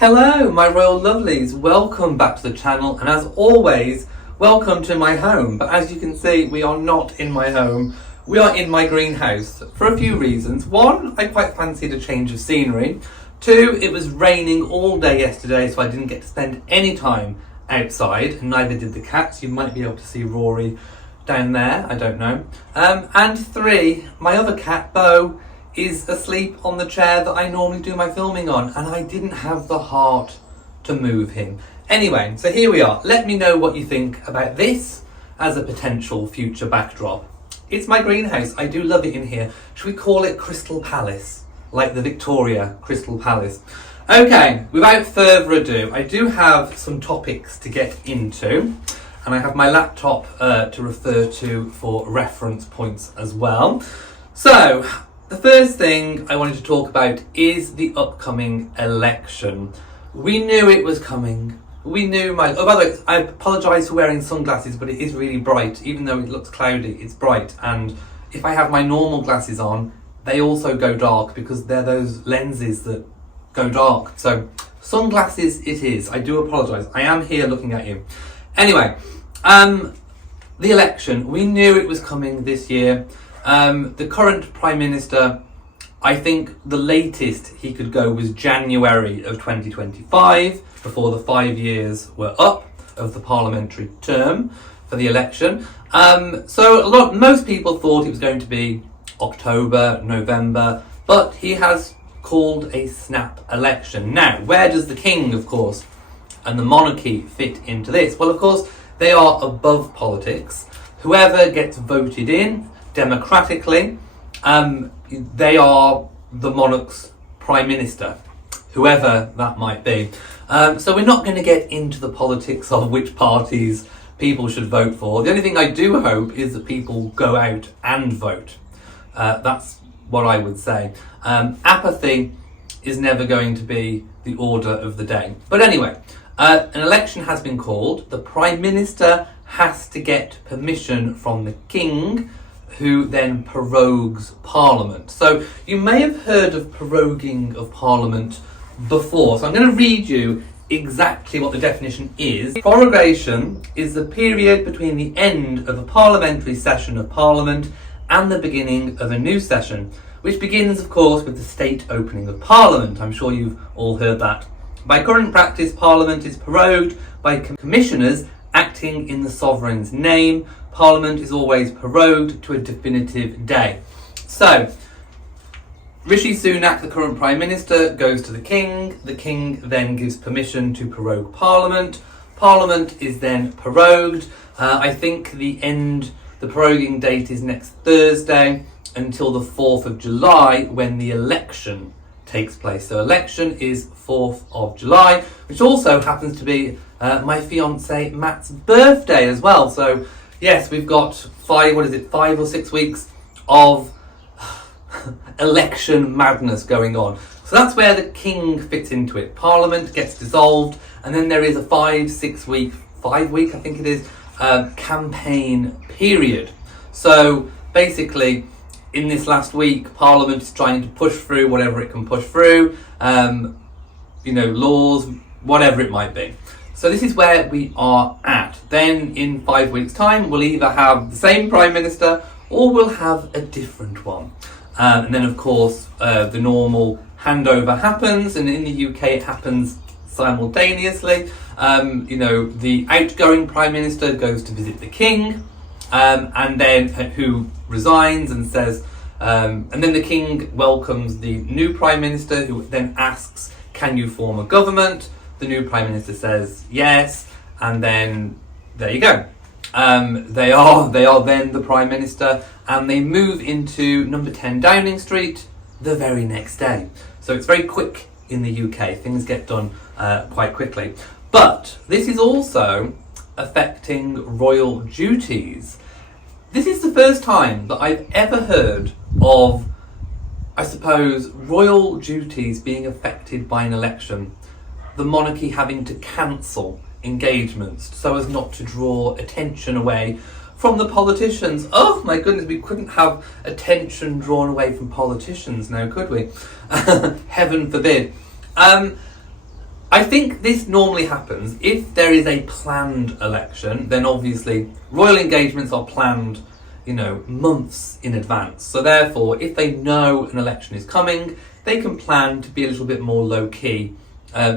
Hello my royal lovelies, welcome back to the channel, and as always, welcome to my home. But as you can see, we are not in my home, we are in my greenhouse for a few reasons. One, I quite fancied a change of scenery. Two, it was raining all day yesterday, so I didn't get to spend any time outside, and neither did the cats. You might be able to see Rory down there, I don't know. And three, my other cat, Bo, is asleep on the chair that I normally do my filming on, and I didn't have the heart to move him. Anyway, so here we are. Let me know what you think about this as a potential future backdrop. It's my greenhouse. I do love it in here. Should we call it Crystal Palace? Like the Victoria Crystal Palace. Okay, without further ado, I do have some topics to get into, and I have my laptop to refer to for reference points as well. So, the first thing I wanted to talk about is the upcoming election. We knew it was coming. We knew oh, by the way, I apologise for wearing sunglasses, but it is really bright. Even though it looks cloudy, it's bright. And if I have my normal glasses on, they also go dark because they're those lenses that go dark. So sunglasses it is. I do apologise. I am here looking at you. Anyway, the election. We knew it was coming this year. The current Prime Minister, I think the latest he could go was January of 2025, before the 5 years were up of the parliamentary term for the election. So most people thought it was going to be October, November, but he has called a snap election. Now, where does the king, of course, and the monarchy fit into this? Well, of course, they are above politics. Whoever gets voted in democratically, they are the monarch's prime minister, whoever that might be. So we're not going to get into the politics of which parties people should vote for. The only thing I do hope is that people go out and vote. That's what I would say. Apathy is never going to be the order of the day. But anyway, an election has been called. The Prime Minister has to get permission from the King, who then prorogues Parliament. So you may have heard of proroguing of Parliament before. So I'm going to read you exactly what the definition is. Prorogation is the period between the end of a parliamentary session of Parliament and the beginning of a new session, which begins, of course, with the state opening of Parliament. I'm sure you've all heard that. By current practice, Parliament is prorogued by commissioners acting in the sovereign's name. Parliament is always prorogued to a definitive day. So, Rishi Sunak, the current Prime Minister, goes to the King. The King then gives permission to prorogue Parliament. Parliament is then prorogued. I think the proroguing date is next Thursday until the 4th of July when the election takes place. So election is 4th of July, which also happens to be my fiance Matt's birthday as well. So yes, we've got 5 or 6 weeks of election madness going on. So that's where the King fits into it. Parliament gets dissolved, and then there is a 5 week, I think it is, campaign period. So basically, in this last week, Parliament is trying to push through whatever it can push through, laws, whatever it might be. So this is where we are at. Then in 5 weeks' time, we'll either have the same Prime Minister or we'll have a different one. And then, of course, the normal handover happens, and in the UK it happens simultaneously. The outgoing Prime Minister goes to visit the King, and then who resigns and says, and then the King welcomes the new Prime Minister, who then asks, can you form a government? The new Prime Minister says yes, and then there you go. They are then the Prime Minister, and they move into number 10 Downing Street the very next day. So it's very quick in the UK. Things get done quite quickly. But this is also affecting royal duties. This is the first time that I've ever heard of, I suppose, royal duties being affected by an election. The monarchy having to cancel engagements so as not to draw attention away from the politicians. Oh my goodness, we couldn't have attention drawn away from politicians now, could we? Heaven forbid. I think this normally happens if there is a planned election. Then obviously royal engagements are planned, months in advance. So therefore, if they know an election is coming, they can plan to be a little bit more low-key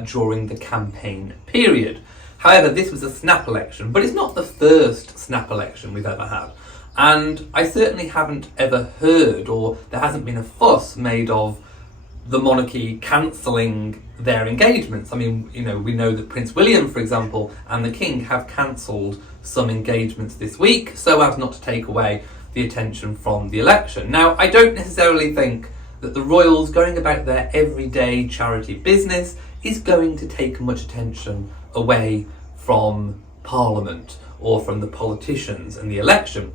during the campaign period. However, this was a snap election, but it's not the first snap election we've ever had. And I certainly haven't ever heard, or there hasn't been a fuss made of the monarchy cancelling their engagements. I mean, we know that Prince William, for example, and the King have cancelled some engagements this week so as not to take away the attention from the election. Now, I don't necessarily think that the royals going about their everyday charity business is going to take much attention away from Parliament or from the politicians and the election.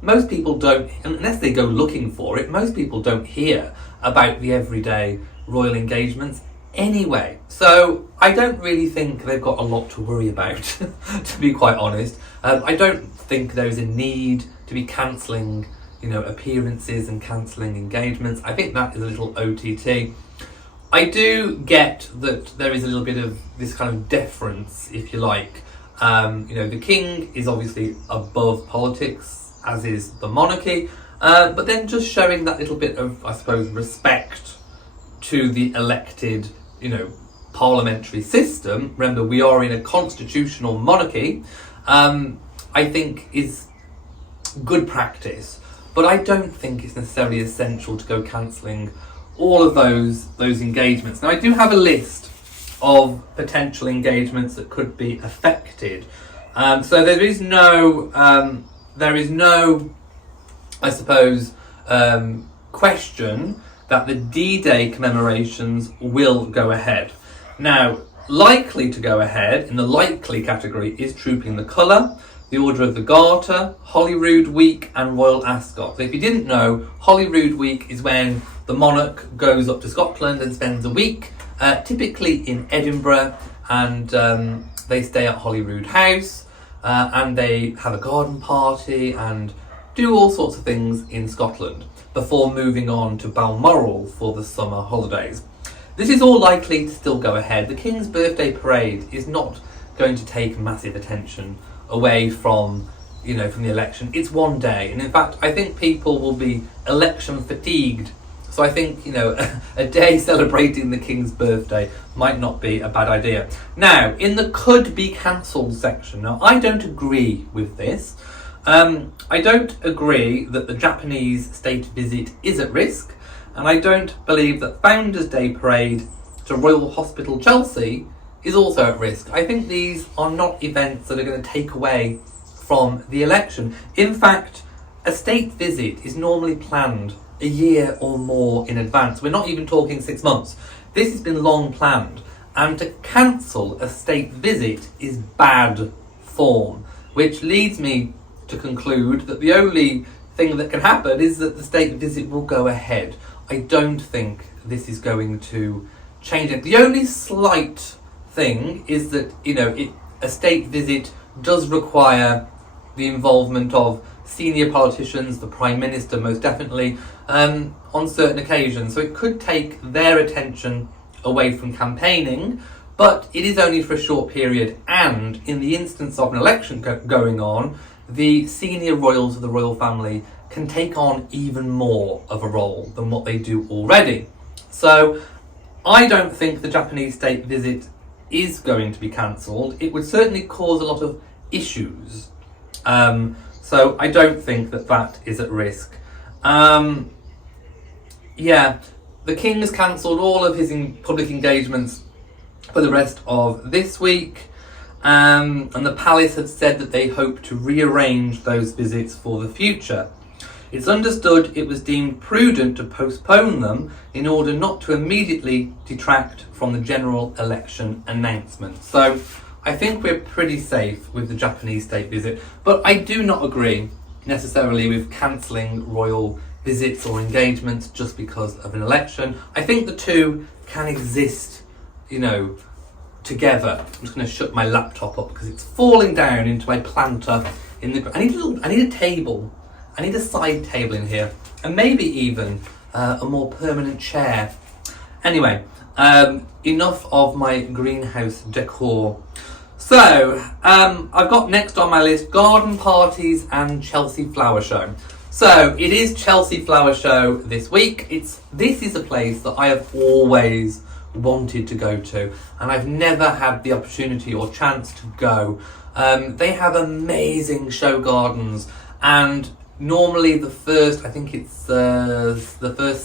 Most people don't, unless they go looking for it, most people don't hear about the everyday royal engagements anyway. So I don't really think they've got a lot to worry about, to be quite honest. I don't think there's a need to be cancelling, appearances and cancelling engagements. I think that is a little OTT. I do get that there is a little bit of this kind of deference, if you like. The King is obviously above politics, as is the monarchy, but then just showing that little bit of, I suppose, respect to the elected, parliamentary system. Remember, we are in a constitutional monarchy, I think is good practice. But I don't think it's necessarily essential to go cancelling all of those engagements. Now, I do have a list of potential engagements that could be affected. So there is no, I suppose, question that the D-Day commemorations will go ahead. Now, likely to go ahead in the likely category is Trooping the Colour, the Order of the Garter, Holyrood Week and Royal Ascot. So if you didn't know, Holyrood Week is when the monarch goes up to Scotland and spends a week, typically in Edinburgh, and they stay at Holyrood House, and they have a garden party and do all sorts of things in Scotland before moving on to Balmoral for the summer holidays. This is all likely to still go ahead. The King's birthday parade is not going to take massive attention away from from the election. It's one day, and in fact I think people will be election fatigued. So I think, a day celebrating the King's birthday might not be a bad idea. Now, in the could be cancelled section, now I don't agree with this. I don't agree that the Japanese state visit is at risk, and I don't believe that Founders' Day parade to Royal Hospital Chelsea is also at risk. I think these are not events that are going to take away from the election. In fact, a state visit is normally planned a year or more in advance. We're not even talking 6 months. This has been long planned, and to cancel a state visit is bad form, which leads me to conclude that the only thing that can happen is that the state visit will go ahead. I don't think this is going to change it. The only slight thing is that a state visit does require the involvement of senior politicians, the Prime Minister most definitely, on certain occasions. So it could take their attention away from campaigning, but it is only for a short period, and in the instance of an election going on, the senior royals of the royal family can take on even more of a role than what they do already. So I don't think the Japanese state visit is going to be cancelled. It would certainly cause a lot of issues. So I don't think that is at risk. The King has cancelled all of his public engagements for the rest of this week, and the palace have said that they hope to rearrange those visits for the future. It's understood it was deemed prudent to postpone them in order not to immediately detract from the general election announcement. So I think we're pretty safe with the Japanese state visit, but I do not agree necessarily with cancelling royal visits or engagements just because of an election. I think the two can exist, together. I'm just going to shut my laptop up because it's falling down into my planter in the. I need a table. I need a side table in here, and maybe even a more permanent chair. Anyway, Enough of my greenhouse decor. So, I've got next on my list garden parties and Chelsea Flower Show. So, it is Chelsea Flower Show this week. This is a place that I have always wanted to go to, and I've never had the opportunity or chance to go. They have amazing show gardens, and normally the first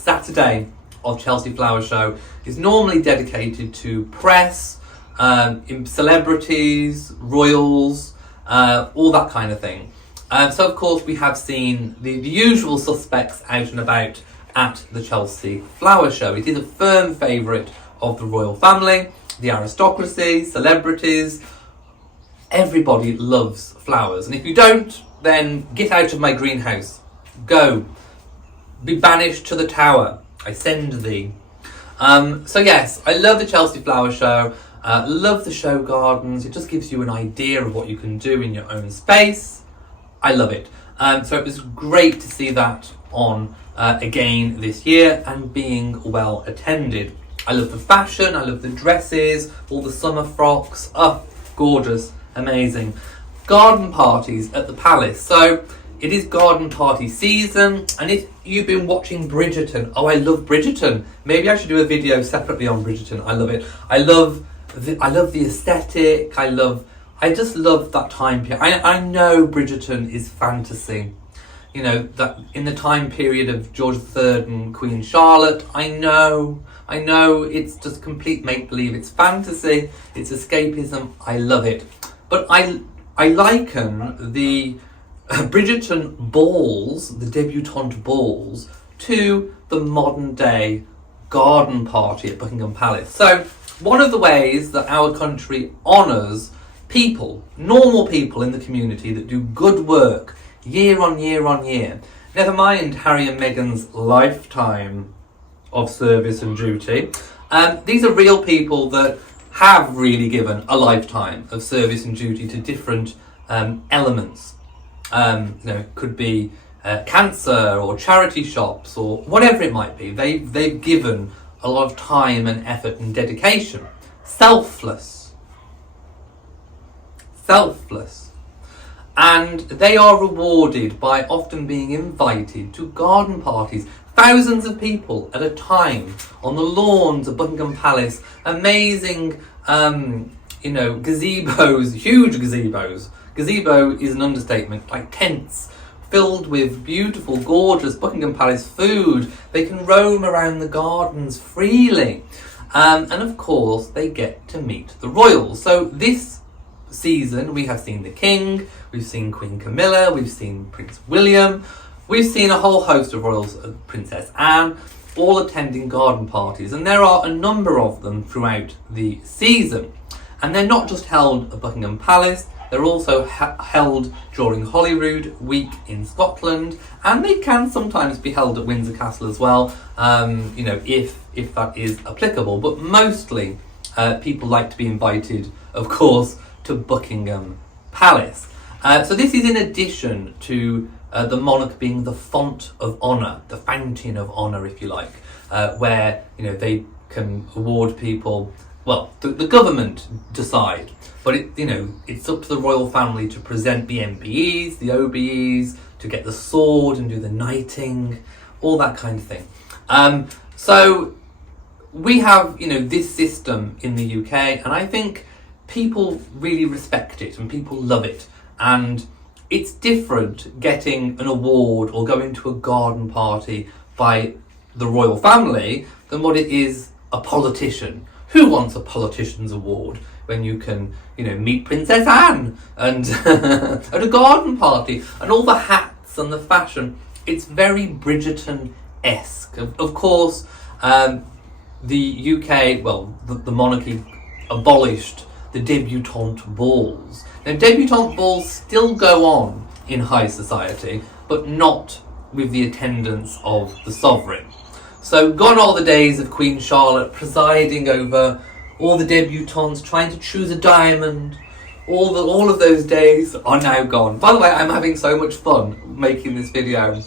Saturday of Chelsea Flower Show is normally dedicated to press, celebrities, royals, all that kind of thing. So of course we have seen the usual suspects out and about at the Chelsea Flower Show. It is a firm favourite of the royal family, the aristocracy, celebrities. Everybody loves flowers, and if you don't, then get out of my greenhouse. Go. Be banished to the tower. I send thee. So yes, I love the Chelsea Flower Show. Love the show gardens. It just gives you an idea of what you can do in your own space. I love it. So it was great to see that on again this year and being well attended. I love the fashion. I love the dresses, all the summer frocks. Oh, gorgeous. Amazing. Garden parties at the palace. So it is garden party season, and if you've been watching Bridgerton, I love Bridgerton. Maybe I should do a video separately on Bridgerton. I love it. I love the aesthetic. I just love that time period. I know Bridgerton is fantasy. You know, that in the time period of George III and Queen Charlotte, I know it's just complete make-believe. It's fantasy, it's escapism. I love it. But I liken the Bridgerton balls, the debutante balls, to the modern day garden party at Buckingham Palace. So one of the ways that our country honours people, normal people in the community that do good work year on year on year, never mind Harry and Meghan's lifetime of service and duty, these are real people that have really given a lifetime of service and duty to different elements. Could be cancer or charity shops or whatever it might be. They've given a lot of time and effort and dedication. Selfless. And they are rewarded by often being invited to garden parties. Thousands of people at a time on the lawns of Buckingham Palace. Amazing, gazebos, huge gazebos. Gazebo is an understatement, like tents filled with beautiful, gorgeous Buckingham Palace food. They can roam around the gardens freely. And of course, they get to meet the royals. So this season, we have seen the King, we've seen Queen Camilla, we've seen Prince William, we've seen a whole host of royals, Princess Anne, all attending garden parties. And there are a number of them throughout the season. And they're not just held at Buckingham Palace, they're also held during Holyrood Week in Scotland, and they can sometimes be held at Windsor Castle as well, if that is applicable. But mostly, people like to be invited, of course, to Buckingham Palace. So this is in addition to the monarch being the font of honour, the fountain of honour, if you like, where they can award people. Well, the government decide, but it's up to the royal family to present the MPEs, the OBEs, to get the sword and do the knighting, all that kind of thing. So we have this system in the UK, and I think people really respect it and people love it. And it's different getting an award or going to a garden party by the royal family than what it is a politician. Who wants a politician's award when you can, meet Princess Anne and at a garden party and all the hats and the fashion? It's very Bridgerton-esque. Of course, the UK, the monarchy abolished the debutante balls. Now, debutante balls still go on in high society, but not with the attendance of the sovereign. So gone are the days of Queen Charlotte presiding over all the debutantes, trying to choose a diamond. All of those days are now gone. By the way, I'm having so much fun making this video.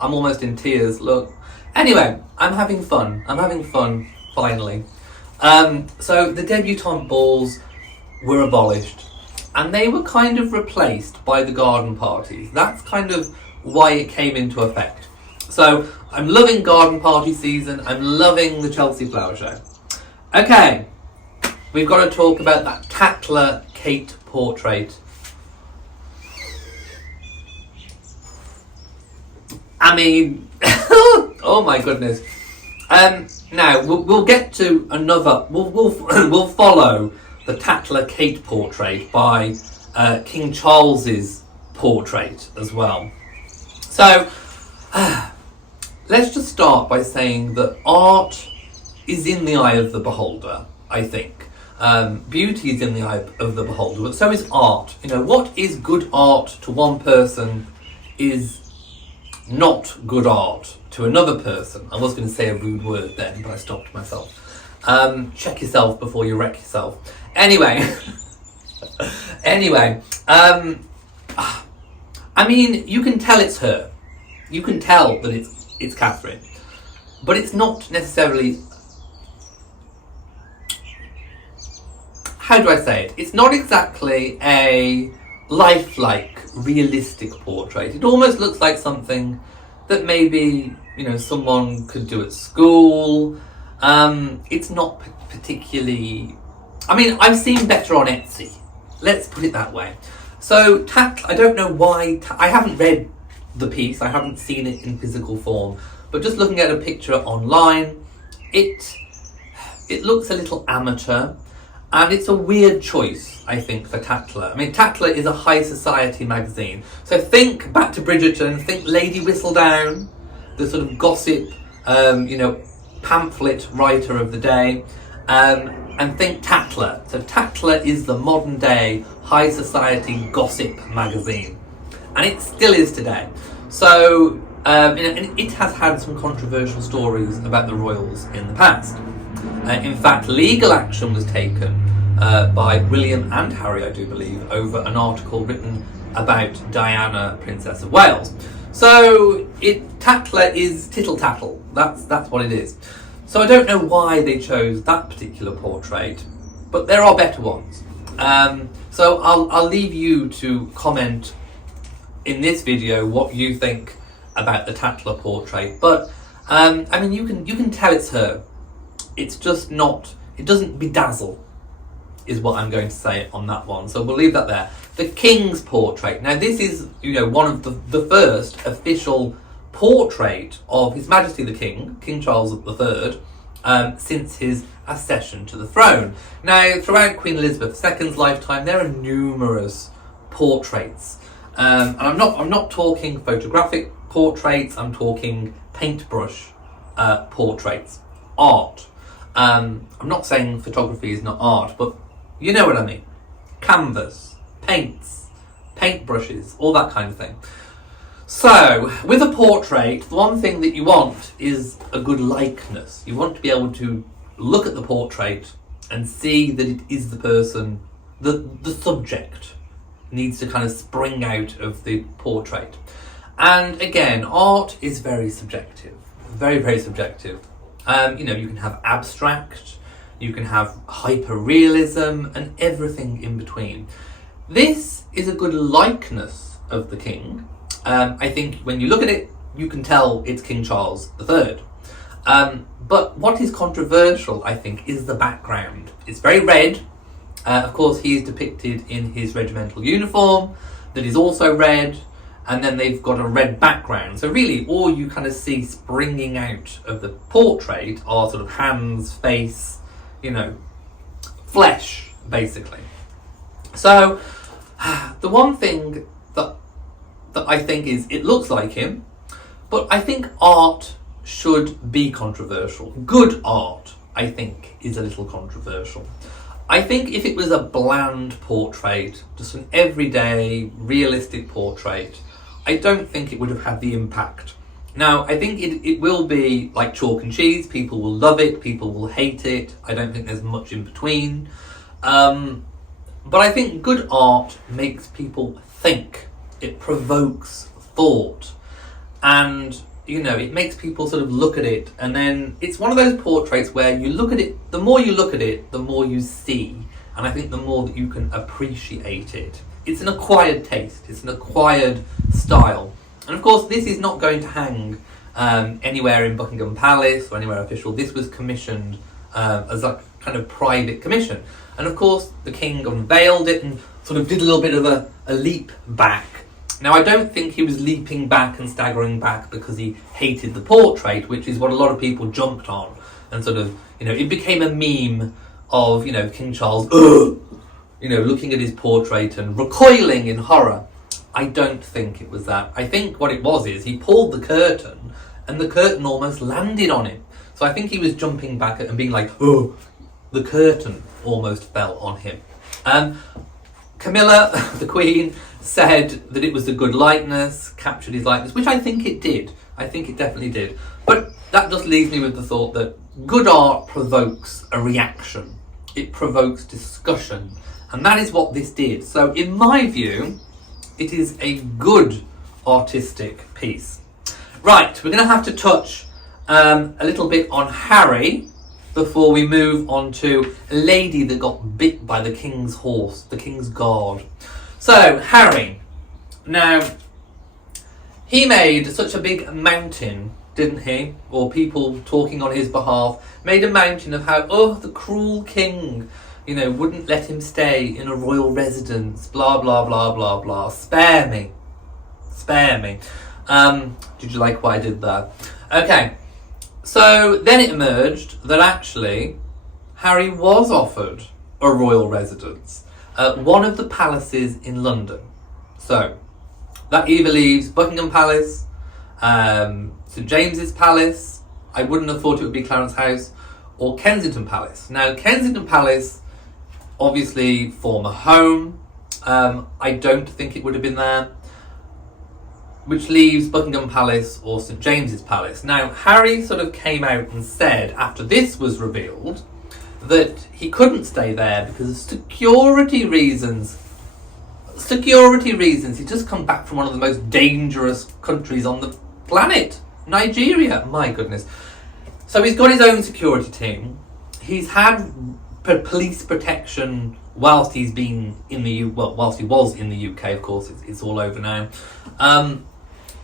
I'm almost in tears, look. Anyway, I'm having fun finally. So the debutante balls were abolished, and they were kind of replaced by the garden parties. That's kind of why it came into effect. So I'm loving garden party season. I'm loving the Chelsea Flower Show. Okay, we've got to talk about that Tatler Kate portrait. I mean, oh my goodness. Now we'll get to another. We'll follow the Tatler Kate portrait by King Charles's portrait as well. So let's just start by saying that art is in the eye of the beholder. I think beauty is in the eye of the beholder, but so is art. You know, what is good art to one person is not good art to another person. I was going to say a rude word then, but I stopped myself. Check yourself before you wreck yourself. Anyway, I mean, you can tell it's her. You can tell that it's Catherine, but it's not necessarily. How do I say it? It's not exactly a lifelike, realistic portrait. It almost looks like something that maybe, you know, someone could do at school. It's not particularly. I mean, I've seen better on Etsy. Let's put it that way. So Tatler, I don't know why. I haven't read the piece. I haven't seen it in physical form. But just looking at a picture online, it looks a little amateur. And it's a weird choice, I think, for Tatler. I mean, Tatler is a high society magazine. So think back to Bridgerton, think Lady Whistledown, the sort of gossip, pamphlet writer of the day, and think Tatler. So Tatler is the modern day high society gossip magazine. And it still is today. So, and it has had some controversial stories about the royals in the past. In fact, legal action was taken by William and Harry, I do believe, over an article written about Diana, Princess of Wales. So Tatler is tittle tattle. That's what it is. So I don't know why they chose that particular portrait, but there are better ones. So I'll leave you to comment in this video what you think about the Tatler portrait. But I mean, you can tell it's her. It's just not, it doesn't bedazzle, is what I'm going to say on that one. So we'll leave that there. The King's portrait. Now this is, one of the first official portrait of His Majesty the King, King Charles III, since his accession to the throne. Now, throughout Queen Elizabeth II's lifetime, there are numerous portraits. And I'm not talking photographic portraits, I'm talking paintbrush portraits, art. I'm not saying photography is not art, but you know what I mean. Canvas, paints, paintbrushes, all that kind of thing. So, with a portrait, the one thing that you want is a good likeness. You want to be able to look at the portrait and see that it is the person, the subject needs to kind of spring out of the portrait. And again, art is very subjective, very, very subjective. You can have abstract, you can have hyper-realism, and everything in between. This is a good likeness of the king. I think when you look at it, you can tell it's King Charles III. But what is controversial, I think, is the background. It's very red. Of course, he is depicted in his regimental uniform that is also red. And then they've got a red background. So really, all you kind of see springing out of the portrait are sort of hands, face, flesh, basically. So the one thing that I think is, it looks like him, but I think art should be controversial. Good art, I think, is a little controversial. I think if it was a bland portrait, just an everyday, realistic portrait, I don't think it would have had the impact. Now, I think it will be like chalk and cheese. People will love it, people will hate it. I don't think there's much in between. But I think good art makes people think. It provokes thought. And you know, it makes people sort of look at it, and then it's one of those portraits where you look at it, the more you look at it, the more you see, and I think the more that you can appreciate it. It's an acquired taste, it's an acquired style. And of course, this is not going to hang anywhere in Buckingham Palace or anywhere official. This was commissioned as a kind of private commission. And of course, the king unveiled it and sort of did a little bit of a leap back. Now, I don't think he was leaping back and staggering back because he hated the portrait, which is what a lot of people jumped on. And sort of, you know, it became a meme of, you know, King Charles, you know, looking at his portrait and recoiling in horror. I don't think it was that. I think what it was is he pulled the curtain and the curtain almost landed on him. So I think he was jumping back and being like, oh, the curtain almost fell on him. Camilla, the Queen, said that it was a good likeness, captured his likeness, which I think it did. I think it definitely did. But that just leaves me with the thought that good art provokes a reaction. It provokes discussion. And that is what this did. So in my view, it is a good artistic piece. Right, we're going to have to touch a little bit on Harry before we move on to a lady that got bit by the king's horse, the king's guard. So, Harry. Now, he made such a big mountain, didn't he? Or people talking on his behalf made a mountain of how, oh, the cruel king, you know, wouldn't let him stay in a royal residence, blah, blah, blah, blah, blah. Spare me. Spare me. Did you like what I did there? Okay. So then it emerged that actually Harry was offered a royal residence at one of the palaces in London. So that either leaves Buckingham Palace, St James's Palace, I wouldn't have thought it would be Clarence House, or Kensington Palace. Now Kensington Palace, obviously former home, I don't think it would have been there. Which leaves Buckingham Palace or St James's Palace. Now, Harry sort of came out and said, after this was revealed, that he couldn't stay there because of security reasons. Security reasons. He'd just come back from one of the most dangerous countries on the planet, Nigeria. My goodness. So he's got his own security team. He's had police protection whilst he's been in the whilst he was in the UK. Of course, it's all over now.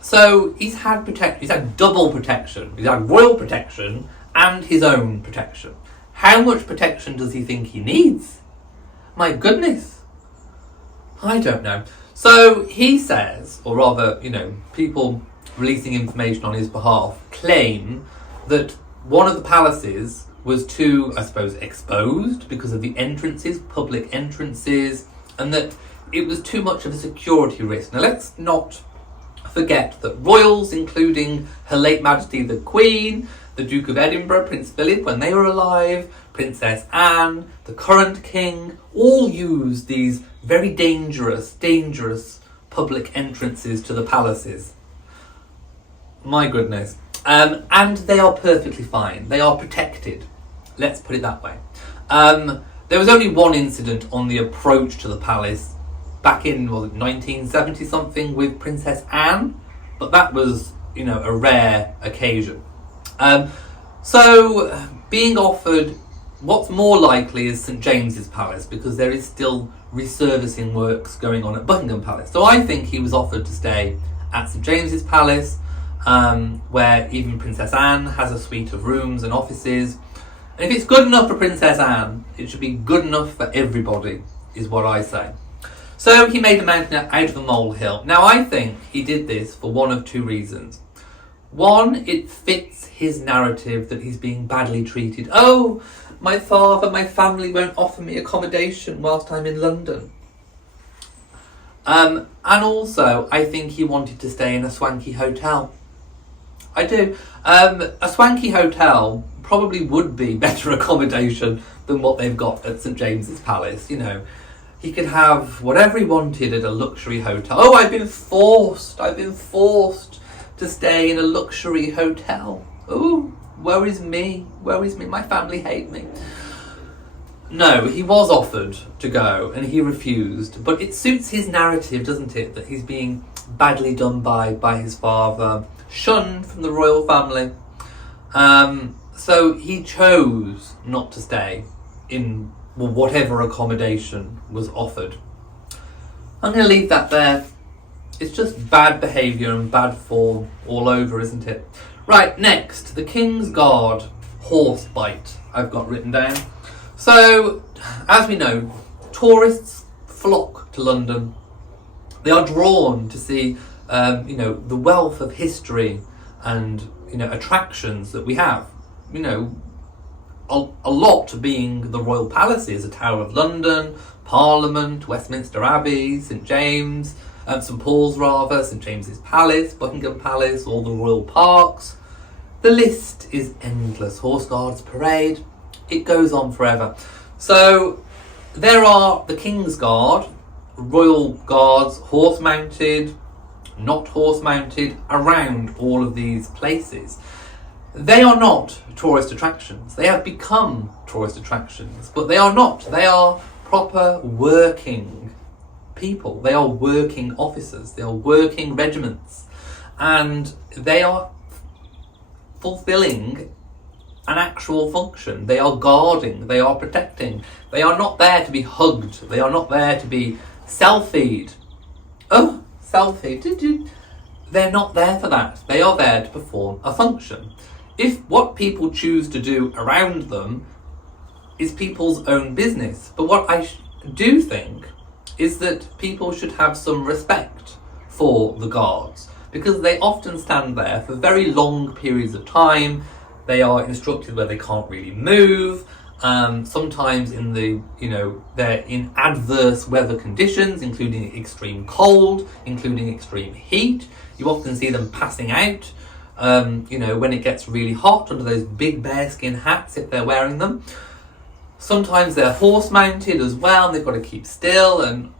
So he's had protection. He's had double protection. He's had royal protection and his own protection. How much protection does he think he needs? My goodness, I don't know. So he says, or rather, you know, people releasing information on his behalf claim that one of the palaces was too, I suppose, exposed because of the entrances, public entrances, and that it was too much of a security risk. Now let's not forget that royals, including Her late Majesty the Queen, the Duke of Edinburgh, Prince Philip, when they were alive, Princess Anne, the current king, all used these very dangerous public entrances to the palaces. My goodness. And they are perfectly fine. They are protected. Let's put it that way. There was only one incident on the approach to the palace back in 1970 something with Princess Anne, but that was, you know, a rare occasion. So being offered, what's more likely is St James's Palace, because there is still resurfacing works going on at Buckingham Palace. So I think he was offered to stay at St James's Palace, where even Princess Anne has a suite of rooms and offices. And if it's good enough for Princess Anne, it should be good enough for everybody, is what I say. So he made a mountain out of a molehill. Now I think he did this for one of two reasons. One, it fits his narrative that he's being badly treated. Oh, my father, my family won't offer me accommodation whilst I'm in London. And also, I think he wanted to stay in a swanky hotel. I do. A swanky hotel probably would be better accommodation than what they've got at St James's Palace, you know. He could have whatever he wanted at a luxury hotel. Oh, I've been forced to stay in a luxury hotel. Oh, woe is me, my family hate me. No, he was offered to go and he refused, but it suits his narrative, doesn't it, that he's being badly done by his father, shunned from the royal family. So he chose not to stay in whatever accommodation was offered. I'm going to leave that there. It's just bad behaviour and bad form all over, isn't it? Right, next, the King's Guard horse bite I've got written down. So, as we know, tourists flock to London. They are drawn to see, the wealth of history and, attractions that we have. A lot being the royal palaces, the Tower of London, Parliament, Westminster Abbey, St James, St Paul's rather, St James's Palace, Buckingham Palace, all the royal parks. The list is endless. Horse Guards Parade, it goes on forever. So there are the King's Guard, Royal Guards, horse-mounted, not horse-mounted, around all of these places. They are not tourist attractions. They have become tourist attractions, but they are not. They are proper working people. They are working officers. They are working regiments. And they are fulfilling an actual function. They are guarding. They are protecting. They are not there to be hugged. They are not there to be selfied. Oh, selfie. They're not there for that. They are there to perform a function. If what people choose to do around them is people's own business. But what I do think is that people should have some respect for the guards, because they often stand there for very long periods of time. They are instructed where they can't really move. Sometimes they're in adverse weather conditions, including extreme cold, including extreme heat. You often see them passing out, when it gets really hot, under those big bearskin hats if they're wearing them. Sometimes they're horse-mounted as well, and they've got to keep still, and,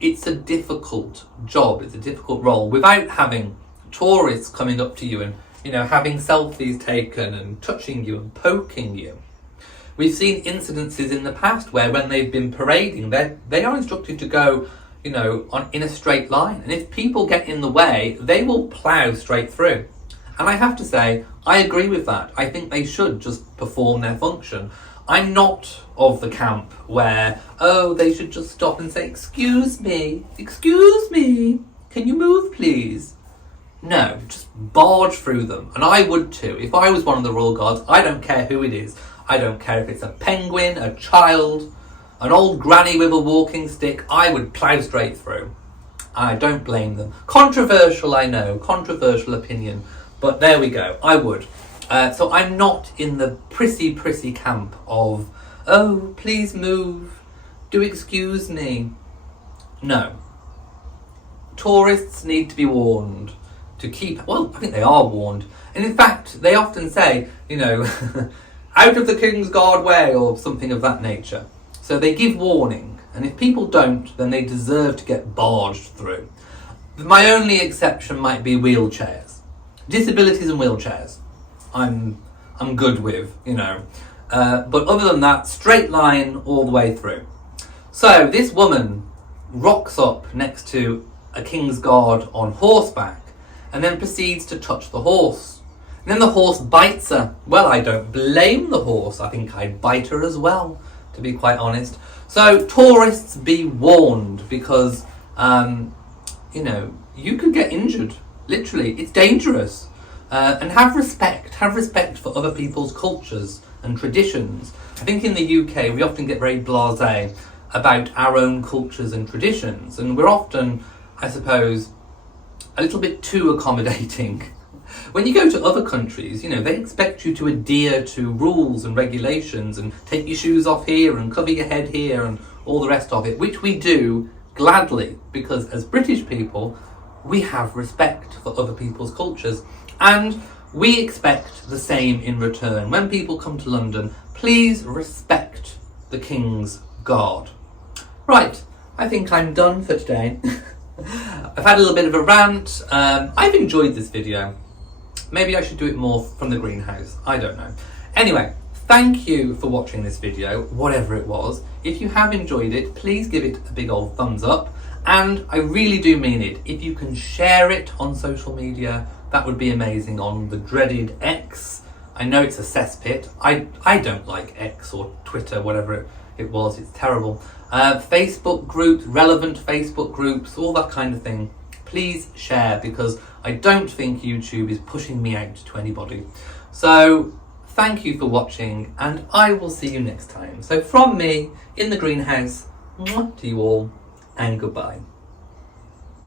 it's a difficult job, it's a difficult role, without having tourists coming up to you and, having selfies taken and touching you and poking you. We've seen incidences in the past where when they've been parading, they are instructed to go, in a straight line. And if people get in the way, they will plough straight through. And I have to say, I agree with that. I think they should just perform their function. I'm not of the camp where, they should just stop and say, excuse me, can you move please? No, just barge through them. And I would too. If I was one of the Royal Guards, I don't care who it is. I don't care if it's a penguin, a child, an old granny with a walking stick, I would plough straight through. I don't blame them. Controversial, I know, controversial opinion, but there we go, I would. So I'm not in the prissy camp of, please move, do excuse me. No. Tourists need to be warned to keep, I think they are warned. And in fact, they often say, out of the King's Guard way, or something of that nature. So they give warning, and if people don't, then they deserve to get barged through. My only exception might be wheelchairs. Disabilities and wheelchairs, I'm good with, but other than that, straight line all the way through. So this woman rocks up next to a King's Guard on horseback, and then proceeds to touch the horse. And then the horse bites her. Well, I don't blame the horse. I think I'd bite her as well, to be quite honest. So tourists, be warned, because, you could get injured. Literally, it's dangerous. And have respect for other people's cultures and traditions. I think in the UK we often get very blasé about our own cultures and traditions, and we're often, I suppose, a little bit too accommodating. When you go to other countries, they expect you to adhere to rules and regulations and take your shoes off here and cover your head here and all the rest of it, which we do gladly, because as British people, we have respect for other people's cultures. And we expect the same in return. When people come to London, please respect the King's Guard. Right, I think I'm done for today. I've had a little bit of a rant. I've enjoyed this video. Maybe I should do it more from the greenhouse. I don't know. Anyway, thank you for watching this video, whatever it was. If you have enjoyed it, please give it a big old thumbs up. And I really do mean it. If you can share it on social media, that would be amazing, on the dreaded X. I know it's a cesspit. I don't like X or Twitter, whatever it was. It's terrible. Facebook groups, relevant Facebook groups, all that kind of thing. Please share, because I don't think YouTube is pushing me out to anybody. So thank you for watching, and I will see you next time. So from me in the greenhouse, to you all, and goodbye.